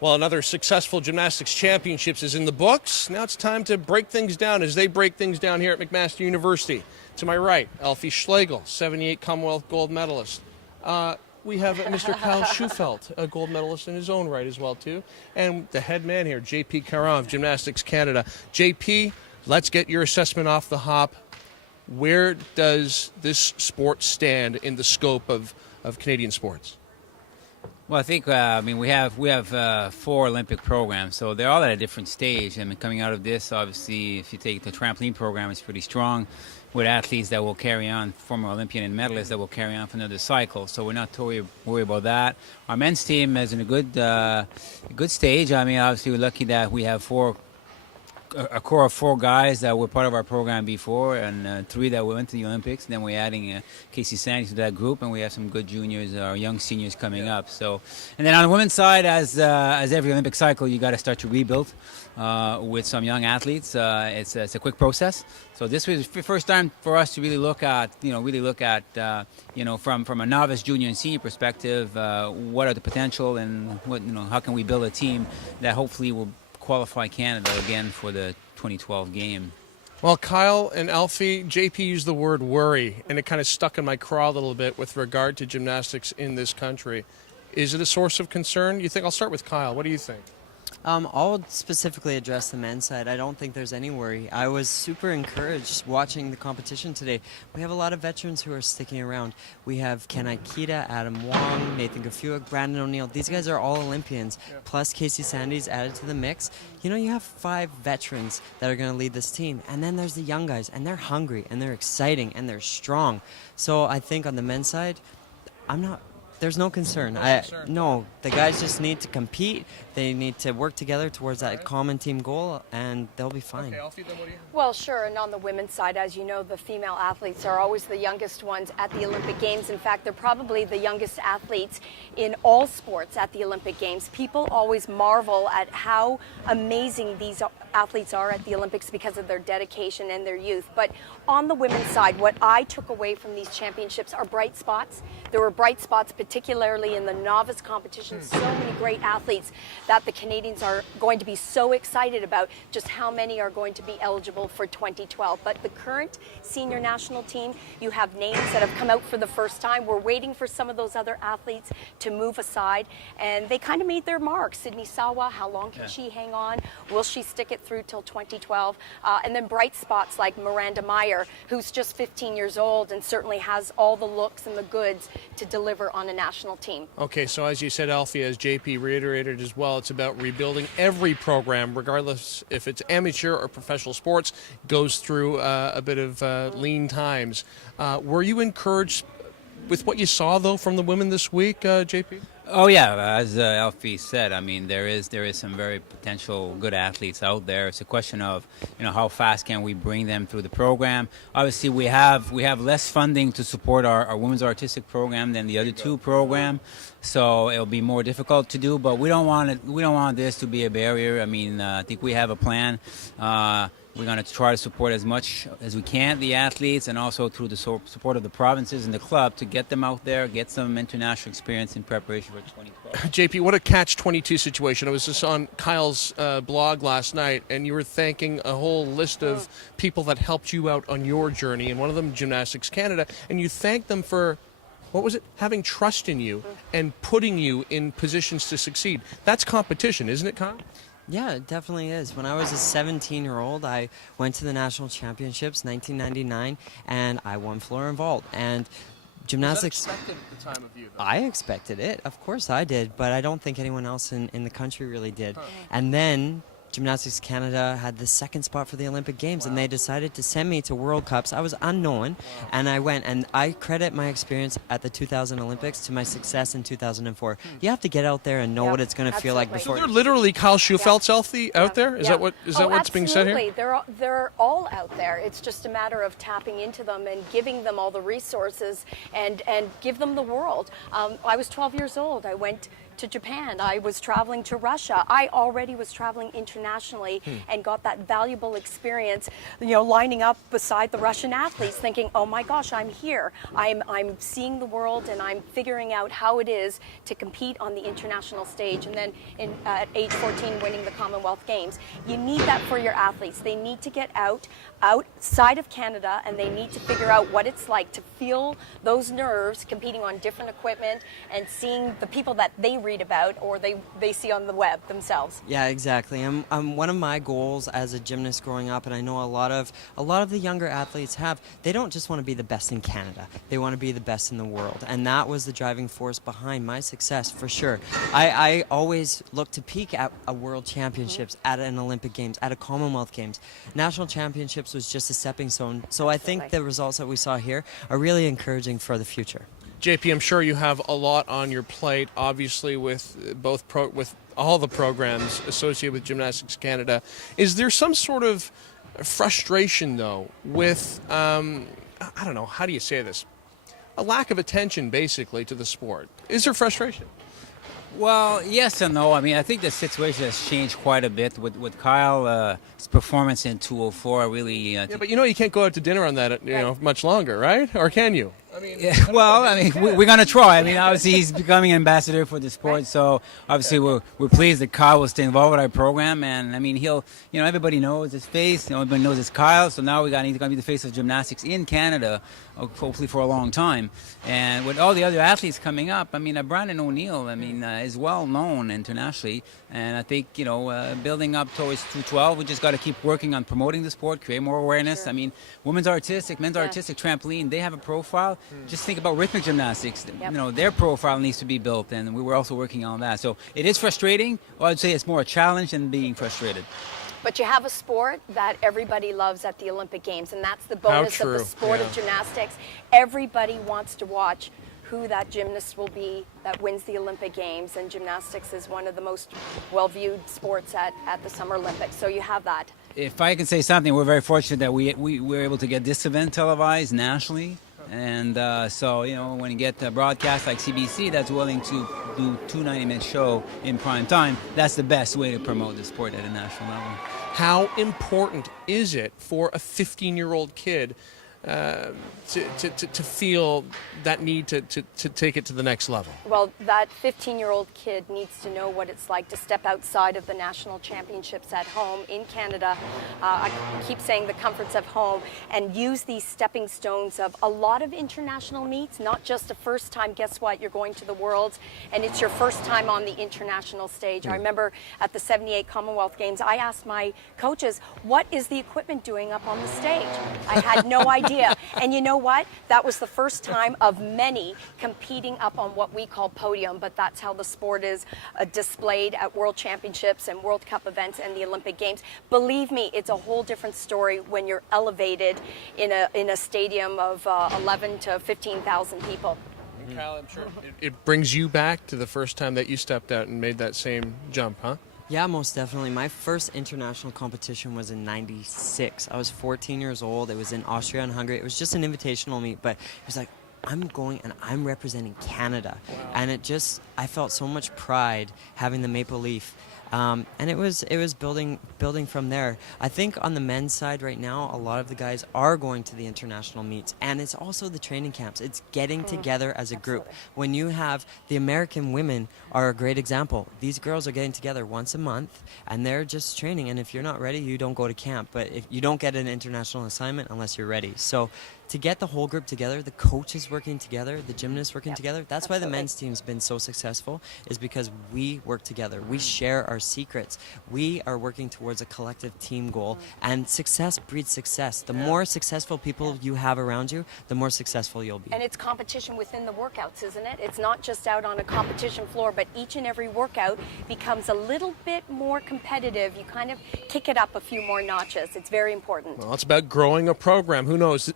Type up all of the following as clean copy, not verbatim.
Well, another successful gymnastics championships is in the books. Now it's time to break things down as they break things down here at McMaster University. To my right, Elfi Schlegel, 78 Commonwealth gold medalist. We have Mr. Kyle Shewfelt, a gold medalist in his own right as well, too. And the head man here, JP Caron of Gymnastics Canada. JP, let's get your assessment off the hop. Where does this sport stand in the scope of Canadian sports? Well, I think we have 4 Olympic programs, so they're all at a different stage. I mean, coming out of this, obviously, if you take the trampoline program, it's pretty strong, with athletes that will carry on, former Olympian and medalists that will carry on for another cycle. So we're not totally worried about that. Our men's team is in a good stage. I mean, obviously, we're lucky that we have a core of 4 guys that were part of our program before, and 3 that went to the Olympics. Then we're adding Casey Sandy to that group, and we have some good juniors, our young seniors coming up. So, and then on the women's side, as every Olympic cycle, you got to start to rebuild with some young athletes. It's a quick process. So this was the first time for us to really look at from a novice, junior, and senior perspective, what are the potential and how can we build a team that hopefully will qualify Canada again for the 2012 game. Well, Kyle and Elfi, JP used the word worry, and it kind of stuck in my craw a little bit with regard to gymnastics in this country. Is it a source of concern? You think? I'll start with Kyle. What do you think? I'll specifically address the men's side. I don't think there's any worry. I was super encouraged watching the competition today. We have a lot of veterans who are sticking around. We have Ken Aikita, Adam Wong, Nathan Gafuik, Brandon O'Neill. These guys are all Olympians, plus Casey Sandy's added to the mix. You have 5 veterans that are going to lead this team. And then there's the young guys, and they're hungry, and they're exciting, and they're strong. So I think on the men's side, there's no concern. No, the guys just need to compete. They need to work together towards that common team goal, and they'll be fine. Okay, Elfi, then what do you? Well, sure, and on the women's side, as you know, the female athletes are always the youngest ones at the Olympic Games. In fact, they're probably the youngest athletes in all sports at the Olympic Games. People always marvel at how amazing these athletes are at the Olympics because of their dedication and their youth. But on the women's side, what I took away from these championships are bright spots. There were bright spots, particularly in the novice competition. So many great athletes that the Canadians are going to be so excited about just how many are going to be eligible for 2012. But the current senior national team, you have names that have come out for the first time. We're waiting for some of those other athletes to move aside, and they kind of made their mark. Sydney Sawa, how long can she hang on? Will she stick it through till 2012? And then bright spots like Miranda Meyer, who's just 15 years old and certainly has all the looks and the goods to deliver on a national team. Okay, so as you said, Elfi, as JP reiterated as well, it's about rebuilding. Every program, regardless if it's amateur or professional sports, goes through a bit of lean times. Were you encouraged with what you saw, though, from the women this week, JP? Oh yeah, as Elfi said, I mean there is some very potential good athletes out there. It's a question of how fast can we bring them through the program. Obviously we have less funding to support our women's artistic program than the other 2 programs, so it'll be more difficult to do. But we don't want this to be a barrier. I mean I think we have a plan. We're going to try to support as much as we can the athletes, and also through the support of the provinces and the club to get them out there, get some international experience in preparation for 2012. JP, what a catch-22 situation. I was just on Kyle's blog last night, and you were thanking a whole list of people that helped you out on your journey, and one of them Gymnastics Canada, and you thanked them for, what was it, having trust in you and putting you in positions to succeed. That's competition, isn't it, Kyle? Yeah, it definitely is. When I was a 17-year-old, I went to the national championships, 1999, and I won floor and vault. And gymnastics. Was that expected at the time of you, though? I expected it. Of course I did, but I don't think anyone else in the country really did. And then Gymnastics Canada had the 2nd spot for the Olympic Games, and they decided to send me to World Cups. I was unknown, and I went, and I credit my experience at the 2000 Olympics to my success in 2004. You have to get out there and know what it's going to feel like before. So they're literally Kyle Shewfelt's Elfi out there? Is that what's being said here? Absolutely. They're all out there. It's just a matter of tapping into them and giving them all the resources and give them the world. I was 12 years old. I went to Japan. I was traveling to Russia. I already was traveling internationally and got that valuable experience, lining up beside the Russian athletes thinking, oh my gosh, I'm here. I'm seeing the world and I'm figuring out how it is to compete on the international stage. And then at age 14, winning the Commonwealth Games. You need that for your athletes. They need to get outside of Canada, and they need to figure out what it's like to feel those nerves competing on different equipment and seeing the people that they read about or they see on the web themselves. Yeah, exactly. One of my goals as a gymnast growing up, and I know a lot of the younger athletes they don't just want to be the best in Canada. They want to be the best in the world, and that was the driving force behind my success for sure. I always look to peak at a World Championships, at an Olympic Games, at a Commonwealth Games. National Championships was just a stepping stone. So I think the results that we saw here are really encouraging for the future. JP, I'm sure you have a lot on your plate, obviously, with with all the programs associated with Gymnastics Canada. Is there some sort of frustration, though, with, I don't know, how do you say this? A lack of attention, basically, to the sport. Is there frustration? Well, yes and no. I mean, I think the situation has changed quite a bit with Kyle's performance in 204. Really, yeah, but you can't go out to dinner on that, much longer, right? Or can you? We're going to try. I mean, obviously, he's becoming an ambassador for the sport, so obviously we're pleased that Kyle will stay involved with our program. And I mean, he'll, everybody knows his face. Everybody knows it's Kyle. So now he's going to be the face of gymnastics in Canada, hopefully for a long time. And with all the other athletes coming up, I mean, Brandon O'Neill, is well known internationally. And I think, building up towards 212, we just got to keep working on promoting the sport, create more awareness. Sure. I mean, women's artistic, men's artistic, trampoline, they have a profile. Just think about rhythmic gymnastics. Yep. Their profile needs to be built, and we were also working on that. So it is frustrating. Or I'd say it's more a challenge than being frustrated. But you have a sport that everybody loves at the Olympic Games, and that's the bonus of the sport of gymnastics. Everybody wants to watch who that gymnast will be that wins the Olympic Games, and gymnastics is one of the most well-viewed sports at the Summer Olympics. So you have that. If I can say something, we're very fortunate that we were able to get this event televised nationally. And so, when you get a broadcast like CBC that's willing to do 2 90-minute show in prime time, that's the best way to promote the sport at a national level. How important is it for a 15-year-old kid to feel that need to take it to the next level? Well, that 15-year-old kid needs to know what it's like to step outside of the national championships at home in Canada. I keep saying the comforts of home, and use these stepping stones of a lot of international meets, not just a first time. Guess what? You're going to the Worlds, and it's your first time on the international stage. I remember at the 78 Commonwealth Games, I asked my coaches, what is the equipment doing up on the stage? I had no idea. And you know what? That was the first time of many competing up on what we call podium, but that's how the sport is displayed at World Championships and World Cup events and the Olympic Games. Believe me, it's a whole different story when you're elevated in a stadium of 11 to 15,000 people. Kyle, I'm sure it brings you back to the first time that you stepped out and made that same jump, huh? Yeah, most definitely. My first international competition was in '96. I was 14 years old. It was in Austria and Hungary. It was just an invitational meet, but it was like, I'm going and I'm representing Canada. Wow. And I felt so much pride having the maple leaf. And it was building from there. I think on the men's side right now, a lot of the guys are going to the international meets, and it's also the training camps. It's getting together as a group. When you have the American women are a great example. These girls are getting together once a month, and they're just training. And if you're not ready, you don't go to camp. But if you don't get an international assignment unless you're ready. So to get the whole group together, the coaches working together, the gymnasts working together, that's why the men's team's been so successful, is because we work together. We share our secrets. We are working towards a collective team goal, and success breeds success. The more successful people you have around you, the more successful you'll be. And it's competition within the workouts, isn't it? It's not just out on a competition floor, but each and every workout becomes a little bit more competitive. You kind of kick it up a few more notches. It's very important. Well, it's about growing a program. Who knows?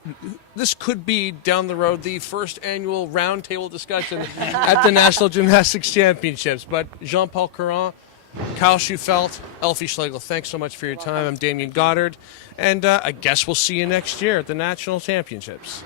This could be, down the road, the first annual roundtable discussion at the National Gymnastics Championships. But Jean-Paul Caron, Kyle Shewfelt, Elfi Schlegel, thanks so much for your time. I'm Damian Goddard, and I guess we'll see you next year at the National Championships.